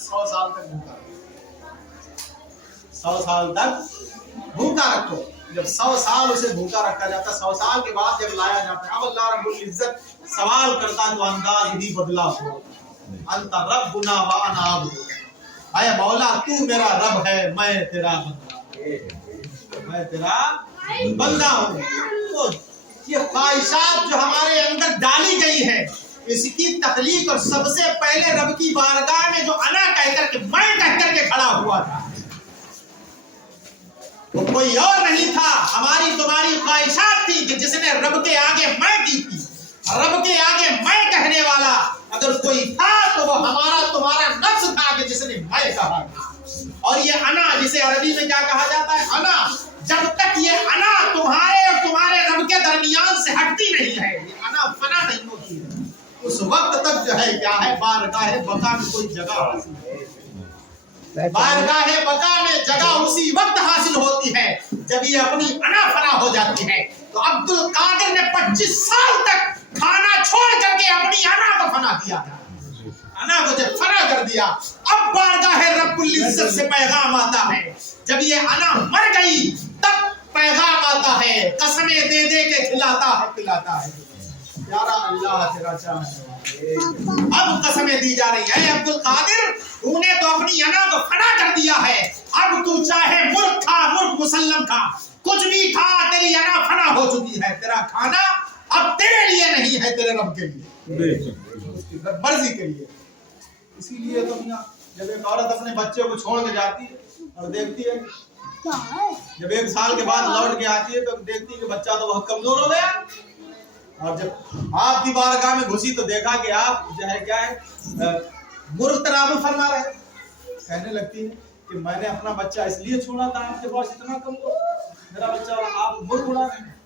100 साल तक भूखा रखो, 100 साल तक भूखा रखो। जब 100 साल उसे भूखा रखा जाता, 100 साल के बाद जब लाया जाता है, अब अल्लाह रब्बुल इज्जत सवाल करता तो अंदाज ही बदला हो, अंत रब्बुना व अना अब्दु, आए मौला तू मेरा रब है, मैं तेरा बंदा, मैं तेरा बंदा हूँ। तो ये ख्वाहिशात जो हमारे अंदर डाली गई है, इसकी तखलीक और सबसे पहले रब की बारगाह में जो अना कहकर के, मैं कहकर के खड़ा हुआ था, वो कोई और नहीं था, हमारी तुम्हारी ख्वाहिशात थी कि जिसने रब के आगे मैं की थी। रब के आगे मैं कहने वाला अगर कोई था तो वो हमारा तुम्हारा नफ्स था कि जिसने मैं कहा। और ये अना, जिसे अरबी में क्या कहा जाता है, अना, जब तक ये अना तुम्हारे और तुम्हारे रब के दरमियान से हटती नहीं है, ये अना फना नहीं होती है, उस वक्त तक जो है क्या है, बारगाह बका में कोई जगह हासिल है। बारगाह बका में जगह उसी वक्त हासिल होती है जब ये अपनी अना फना हो जाती है। तो अब्दुल कादिर ने 25 साल तक खाना छोड़ करके अपनी अना को फना किया था। अना को जब फना कर दिया, अब बारगाह रब्बुल इज्जत से पैगाम आता है। जब ये अना मर गई तब पैगाम आता है, कसमें दे दे के खिलाता है पिलाता है, प्यारा अल्लाह तेरा चाहे। अब कसमें दी जा रही है, अब्दुल कादिर तूने तो अपनी अना को फना कर दिया है, अब तू चाहे मुल्क खा, मुल्क मुसल्लम खा, कुछ भी खा, तेरी अना फना हो चुकी है। तेरा खाना अब तेरे लिए नहीं है, तेरे रब के लिए, मर्जी के लिए। इसीलिए तो जब एक औरत अपने बच्चे को छोड़ के जाती है और देखती है, जब 1 साल के बाद लौट के आती है तो देखती है कि बच्चा तो बहुत कमजोर हो गया। और जब आपकी बारगाह में घुसी तो देखा कि आप जो है क्या है, मुर्ग तनावुल फरमा रहे, कहने लगती है कि मैंने अपना बच्चा इसलिए छोड़ा था आपके पास इतना कमजोर, मेरा बच्चा, आप मुर्ग उड़ा रहे हैं।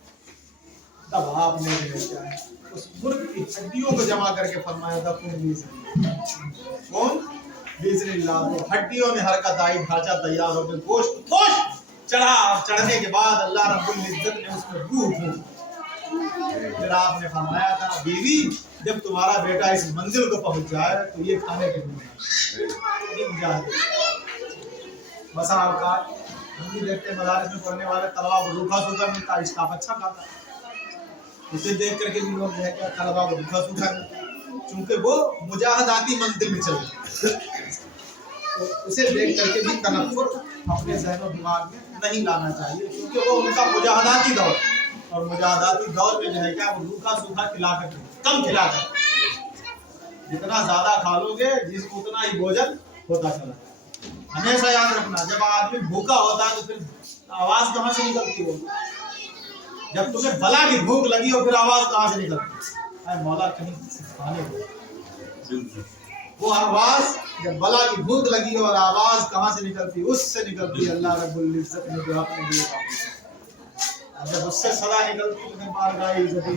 तब आपने क्या है, उस मुर्ग की हड्डियों को जमा करके फरमाया था, कौन तो हड्डियों में हरकत आई, ढांचा तैयार हो गया, गोश्त गोश्त चढ़ा। चढ़ने के बाद अल्लाह रब्बुल इज्जत ने उसमें रूह दी। फिर आपने फरमाया था, बीवी जब तुम्हारा बेटा इस मंजिल को पहुंच जाए तो ये खाने के लिए बसा अवकाश। हम भी देखते मदारिस में पढ़ने वाले तलबा को रूखा सूखा मिलता, स्टाफ अच्छा खाता, उसे देख करके भी लोग जो है क्या तलबा को रूखा सूखा मिलता, चूंकि वो मुजाहदाती मंजिल में चल रहे, तो उसे देख करके भी तनफ्फुर अपने ज़हन दिमाग में नहीं लाना चाहिए, क्योंकि वो उनका मुजाहदाती दौर, और मुजाहदाती दौर में जो है क्या, वो रूखा सूखा खिलाकर कम खिलाकर, जितना ज्यादा खा लोगे जिसको उतना ही भोजन होता चला। हमेशा याद रखना, जब आदमी भूखा होता है तो फिर आवाज कहाँ से निकलती हो? जब तुम्हें भला की भूख लगी हो फिर आवाज कहाँ से निकलती? अरे मौला कहीं खाने को, वो आवाज जब भला की भूख लगी हो और आवाज कहाँ से निकलती? उससे निकलती अल्लाह रब्बुल इज्जत ने जो आपने दिया। जब उससे सदा निकलती तो बारगाह इज्जत में